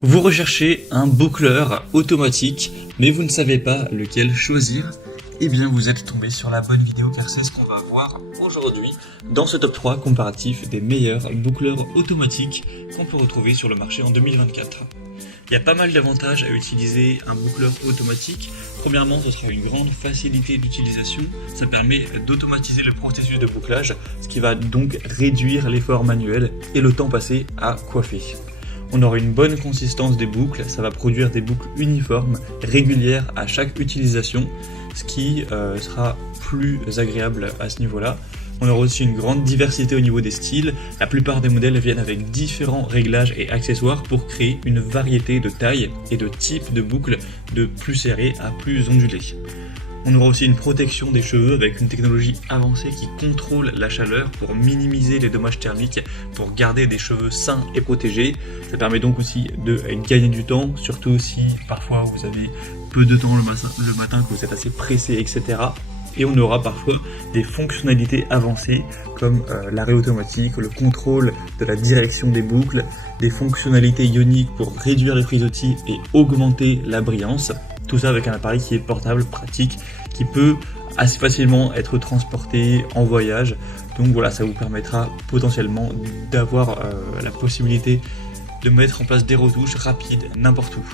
Vous recherchez un boucleur automatique, mais vous ne savez pas lequel choisir? Eh bien, vous êtes tombé sur la bonne vidéo car c'est ce qu'on va voir aujourd'hui dans ce top 3 comparatif des meilleurs boucleurs automatiques qu'on peut retrouver sur le marché en 2024. Il y a pas mal d'avantages à utiliser un boucleur automatique. Premièrement, ce sera une grande facilité d'utilisation. Ça permet d'automatiser le processus de bouclage, ce qui va donc réduire l'effort manuel et le temps passé à coiffer. On aura une bonne consistance des boucles, ça va produire des boucles uniformes, régulières à chaque utilisation, ce qui sera plus agréable à ce niveau-là. On aura aussi une grande diversité au niveau des styles. La plupart des modèles viennent avec différents réglages et accessoires pour créer une variété de tailles et de types de boucles, de plus serrées à plus ondulées. On aura aussi une protection des cheveux avec une technologie avancée qui contrôle la chaleur pour minimiser les dommages thermiques, pour garder des cheveux sains et protégés. Ça permet donc aussi de gagner du temps, surtout si parfois vous avez peu de temps le matin, que vous êtes assez pressé, etc. Et on aura parfois des fonctionnalités avancées comme l'arrêt automatique, le contrôle de la direction des boucles, des fonctionnalités ioniques pour réduire les frisottis et augmenter la brillance. Tout ça avec un appareil qui est portable, pratique, qui peut assez facilement être transporté en voyage. Donc voilà, ça vous permettra potentiellement d'avoir la possibilité de mettre en place des retouches rapides n'importe où.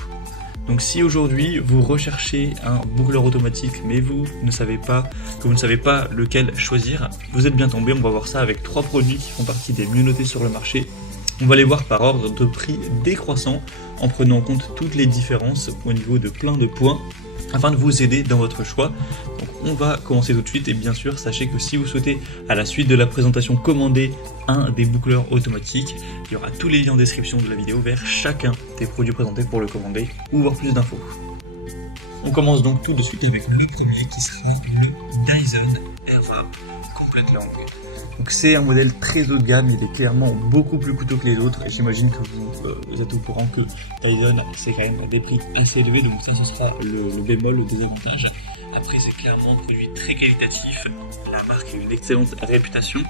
Donc si aujourd'hui vous recherchez un boucleur automatique mais vous ne savez pas lequel choisir, vous êtes bien tombé. On va voir ça avec 3 produits qui font partie des mieux notés sur le marché. On va les voir par ordre de prix décroissant en prenant en compte toutes les différences au niveau de plein de points afin de vous aider dans votre choix. Donc on va commencer tout de suite et bien sûr sachez que si vous souhaitez à la suite de la présentation commander un des boucleurs automatiques, il y aura tous les liens en description de la vidéo vers chacun des produits présentés pour le commander ou voir plus d'infos. On commence donc tout de suite avec le premier qui sera le Dyson Airwrap Complete Long. Donc c'est un modèle très haut de gamme, il est clairement beaucoup plus coûteux que les autres et j'imagine que vous êtes au courant que Dyson c'est quand même des prix assez élevés, donc ça ce sera le bémol, le désavantage. Après c'est clairement un produit très qualitatif, la marque a une excellente réputation.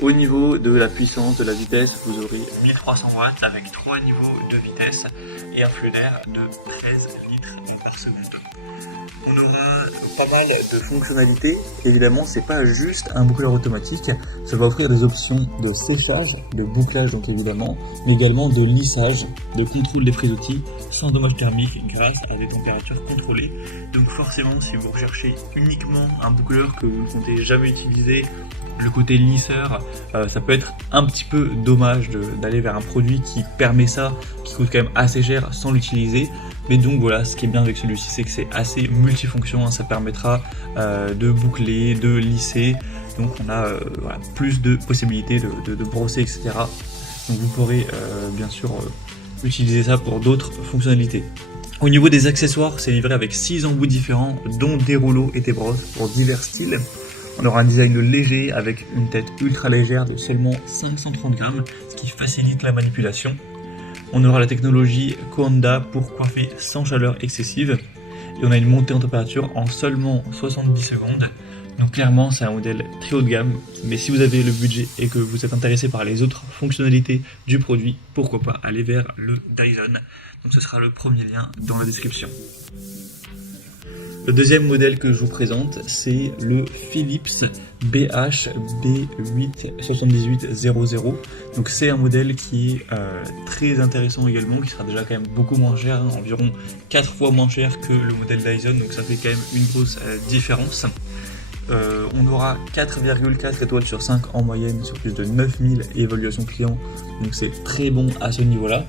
Au niveau de la puissance, de la vitesse, vous aurez 1300 watts avec 3 niveaux de vitesse et un flux d'air de 13 litres par seconde. On aura pas mal de fonctionnalités. Évidemment, c'est pas juste un boucleur automatique. Ça va offrir des options de séchage, de bouclage donc évidemment, mais également de lissage, de contrôle des frisottis sans dommages thermiques grâce à des températures contrôlées. Donc forcément, si vous recherchez uniquement un boucleur que vous ne comptez jamais utiliser, le côté lisseur, ça peut être un petit peu dommage d'aller vers un produit qui permet ça, qui coûte quand même assez cher sans l'utiliser. Mais donc voilà, ce qui est bien avec celui-ci, c'est que c'est assez multifonction, hein, ça permettra de boucler, de lisser. Donc on a plus de possibilités de brosser, etc. Donc vous pourrez bien sûr utiliser ça pour d'autres fonctionnalités. Au niveau des accessoires, c'est livré avec 6 embouts différents, dont des rouleaux et des brosses pour divers styles. On aura un design léger avec une tête ultra légère de seulement 530 grammes, ce qui facilite la manipulation. On aura la technologie Coanda pour coiffer sans chaleur excessive. Et on a une montée en température en seulement 70 secondes. Donc clairement c'est un modèle très haut de gamme. Mais si vous avez le budget et que vous êtes intéressé par les autres fonctionnalités du produit, pourquoi pas aller vers le Dyson. Donc ce sera le premier lien dans la description. Le deuxième modèle que je vous présente, c'est le Philips BH-B8-7800. Donc c'est un modèle qui est très intéressant également, qui sera déjà quand même beaucoup moins cher, hein, environ 4 fois moins cher que le modèle Dyson, donc ça fait quand même une grosse différence. On aura 4,4 étoiles sur 5 en moyenne sur plus de 9000 évaluations clients, donc c'est très bon à ce niveau-là.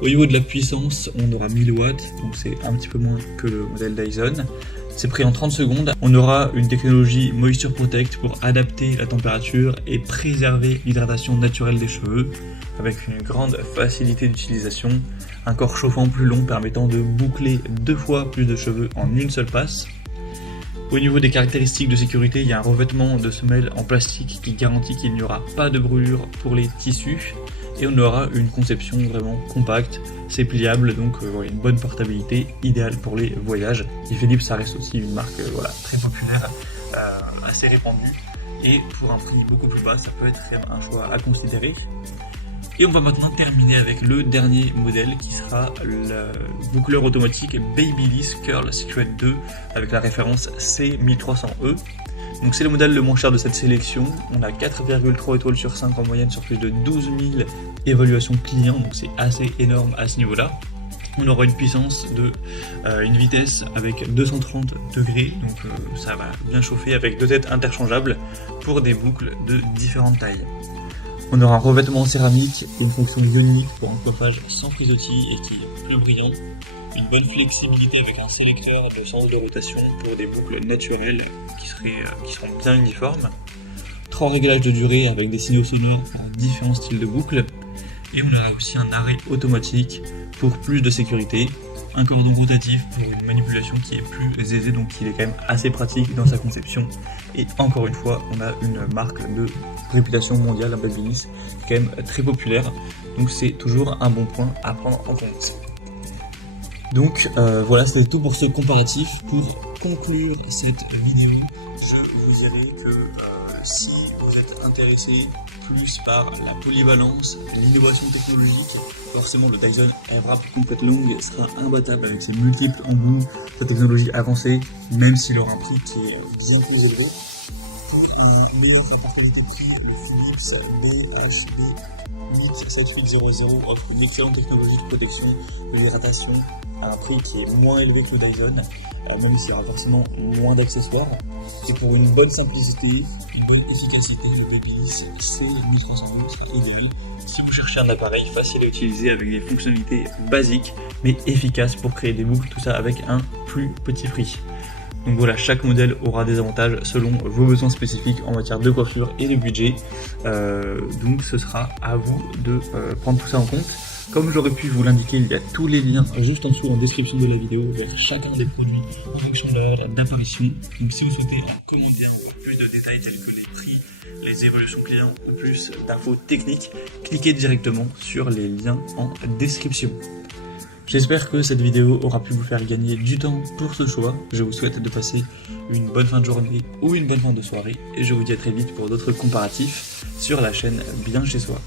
Au niveau de la puissance, on aura 1000 watts, donc c'est un petit peu moins que le modèle Dyson. C'est pris en 30 secondes. On aura une technologie Moisture Protect pour adapter la température et préserver l'hydratation naturelle des cheveux, avec une grande facilité d'utilisation. Un corps chauffant plus long permettant de boucler 2 fois plus de cheveux en une seule passe. Au niveau des caractéristiques de sécurité, il y a un revêtement de semelle en plastique qui garantit qu'il n'y aura pas de brûlure pour les tissus. Et on aura une conception vraiment compacte, c'est pliable, donc une bonne portabilité, idéale pour les voyages. Et Philips, ça reste aussi une marque très populaire, assez répandue. Et pour un prix beaucoup plus bas, ça peut être quand même un choix à considérer. Et on va maintenant terminer avec le dernier modèle qui sera le boucleur automatique Babyliss Curl Secret 2 avec la référence C1300E. Donc c'est le modèle le moins cher de cette sélection. On a 4,3 étoiles sur 5 en moyenne sur plus de 12 000 évaluations clients, donc c'est assez énorme à ce niveau-là. On aura une puissance de une vitesse avec 230 degrés, donc ça va bien chauffer avec 2 têtes interchangeables pour des boucles de différentes tailles. On aura un revêtement en céramique et une fonction ionique pour un coiffage sans frisottis et qui est plus brillant. Une bonne flexibilité avec un sélecteur de sens de rotation pour des boucles naturelles qui seront bien uniformes. 3 réglages de durée avec des signaux sonores pour différents styles de boucles. Et on aura aussi un arrêt automatique pour plus de sécurité. Un cordon rotatif pour une manipulation qui est plus aisée, donc il est quand même assez pratique dans sa conception. Et encore une fois, on a une marque de réputation mondiale, Babyliss, qui est quand même très populaire. Donc c'est toujours un bon point à prendre en compte. Donc voilà, c'était tout pour ce comparatif. Pour conclure cette vidéo, je vous dirais que si vous êtes intéressé plus par la polyvalence, l'innovation technologique, forcément le Dyson Airwrap Complete Long sera imbattable avec ses multiples embouts, sa technologie avancée, même s'il aura un prix qui est bien plus élevé. Pour un meilleur rapport qualité-prix, le Philips BHD 7800 offre une excellente technologie de protection de l'hydratation à un prix qui est moins élevé que le Dyson, même s'il y aura forcément moins d'accessoires. C'est pour une bonne simplicité, une bonne efficacité, le Babyliss C1300 serait idéal si vous cherchez un appareil facile à utiliser avec des fonctionnalités basiques mais efficaces pour créer des boucles, tout ça avec un plus petit prix. Donc voilà, chaque modèle aura des avantages selon vos besoins spécifiques en matière de coiffure et de budget. Donc ce sera à vous de prendre tout ça en compte. Comme j'aurais pu vous l'indiquer, il y a tous les liens juste en dessous en description de la vidéo vers chacun des produits en fonction de leur date d'apparition. Donc si vous souhaitez en commander encore plus de détails tels que les prix, les évolutions clients ou plus d'infos techniques, cliquez directement sur les liens en description. J'espère que cette vidéo aura pu vous faire gagner du temps pour ce choix. Je vous souhaite de passer une bonne fin de journée ou une bonne fin de soirée et je vous dis à très vite pour d'autres comparatifs sur la chaîne Bien Chez Soi.